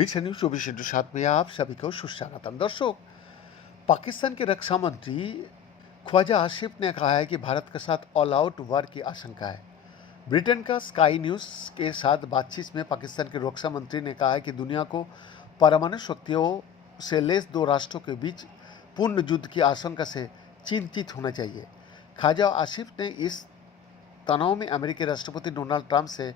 विषय न्यूज 24/7 में आप सभी को सुस्वागतम। दर्शक, पाकिस्तान के रक्षा मंत्री ख्वाजा आसिफ ने कहा है कि भारत के साथ ऑल आउट वार की आशंका है। ब्रिटेन का स्काई न्यूज के साथ बातचीत में पाकिस्तान के रक्षा मंत्री ने कहा है कि दुनिया को परमाणु शक्तियों से लैस दो राष्ट्रों के बीच पूर्ण युद्ध की आशंका से चिंतित होना चाहिए। ख्वाजा आसिफ ने इस तनाव में अमेरिकी राष्ट्रपति डोनाल्ड ट्रंप से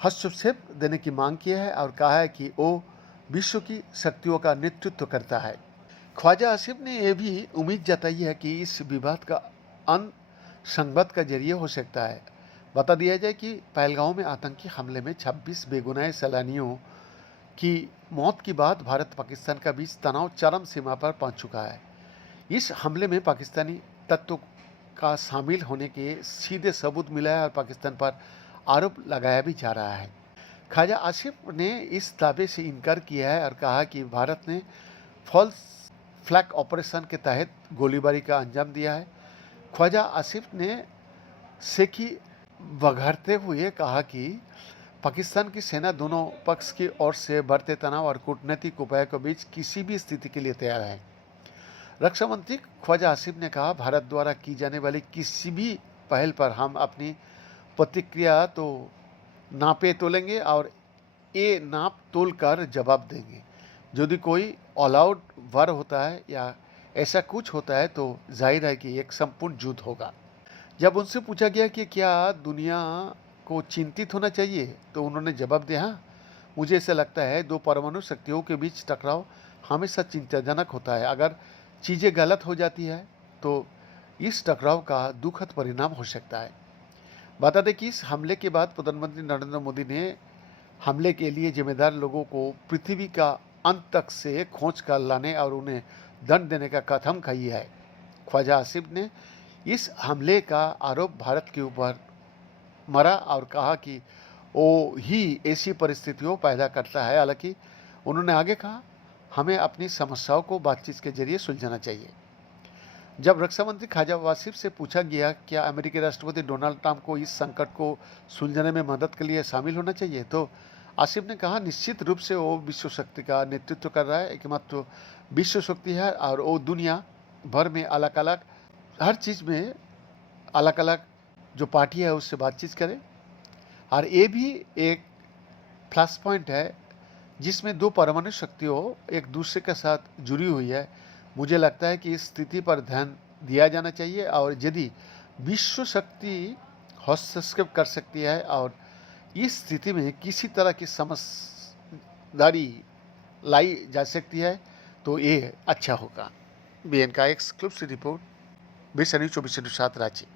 हस्तक्षेप देने की मांग की है और कहा है कि वो विश्व की शक्तियों का नेतृत्व करता है। ख्वाजा आसिफ ने यह भी उम्मीद जताई है कि इस विवाद का अंत संवाद का जरिए हो सकता है। बता दिया जाए कि पहलगांव में आतंकी हमले में 26 बेगुनाह सैलानियों की मौत के बाद भारत पाकिस्तान का बीच तनाव चरम सीमा पर पहुंच चुका है। इस हमले में पाकिस्तानी तत्वों का शामिल होने के सीधे सबूत मिला है और पाकिस्तान पर आरोप लगाया भी जा रहा है। ख्वाजा आसिफ ने इस दावे से इनकार किया है और कहा कि भारत ने फॉल्स फ्लैग ऑपरेशन के तहत गोलीबारी का अंजाम दिया है। ख्वाजा आसिफ ने सेखी बघारते हुए कहा कि पाकिस्तान की सेना दोनों पक्ष की ओर से बढ़ते तनाव और कूटनीतिक उपायों के बीच किसी भी स्थिति के लिए तैयार है। रक्षा मंत्री ख्वाजा आसिफ ने कहा, भारत द्वारा की जाने वाली किसी भी पहल पर हम अपनी प्रतिक्रिया तो नापे तोलेंगे और ये नाप तोल कर जवाब देंगे। यदि कोई ऑल आउट वार होता है या ऐसा कुछ होता है तो जाहिर है कि एक संपूर्ण युद्ध होगा। जब उनसे पूछा गया कि क्या दुनिया को चिंतित होना चाहिए तो उन्होंने जवाब दिया, हाँ, मुझे ऐसा लगता है दो परमाणु शक्तियों के बीच टकराव हमेशा चिंताजनक होता है। अगर चीज़ें गलत हो जाती है तो इस टकराव का दुखद परिणाम हो सकता है। बता दें कि इस हमले के बाद प्रधानमंत्री नरेंद्र मोदी ने हमले के लिए जिम्मेदार लोगों को पृथ्वी का अंत तक से खोज कर लाने और उन्हें दंड देने का कथन किया है। ख्वाजा आसिफ ने इस हमले का आरोप भारत के ऊपर मरा और कहा कि वो ही ऐसी परिस्थितियों पैदा करता है। हालांकि उन्होंने आगे कहा, हमें अपनी समस्याओं को बातचीत के जरिए सुलझाना चाहिए। जब रक्षा मंत्री ख्वाजा आसिफ से पूछा गया क्या अमेरिकी राष्ट्रपति डोनाल्ड ट्रंप को इस संकट को सुलझाने में मदद के लिए शामिल होना चाहिए, तो आसिफ ने कहा, निश्चित रूप से वो विश्व शक्ति का नेतृत्व कर रहा है, एकमात्र विश्व शक्ति है और वो दुनिया भर में अलग अलग हर चीज़ में अलग अलग जो पार्टी है उससे बातचीत करे। और ये भी एक प्लस पॉइंट है जिसमें दो परमाणु शक्तियों एक दूसरे के साथ जुड़ी हुई है। मुझे लगता है कि इस स्थिति पर ध्यान दिया जाना चाहिए और यदि विश्व शक्ति हस्तक्षेप कर सकती है और इस स्थिति में किसी तरह की समझदारी लाई जा सकती है तो ये अच्छा होगा। बीएन का एक्सक्लूसिव रिपोर्ट, विषय न्यूज 24/7 रांची।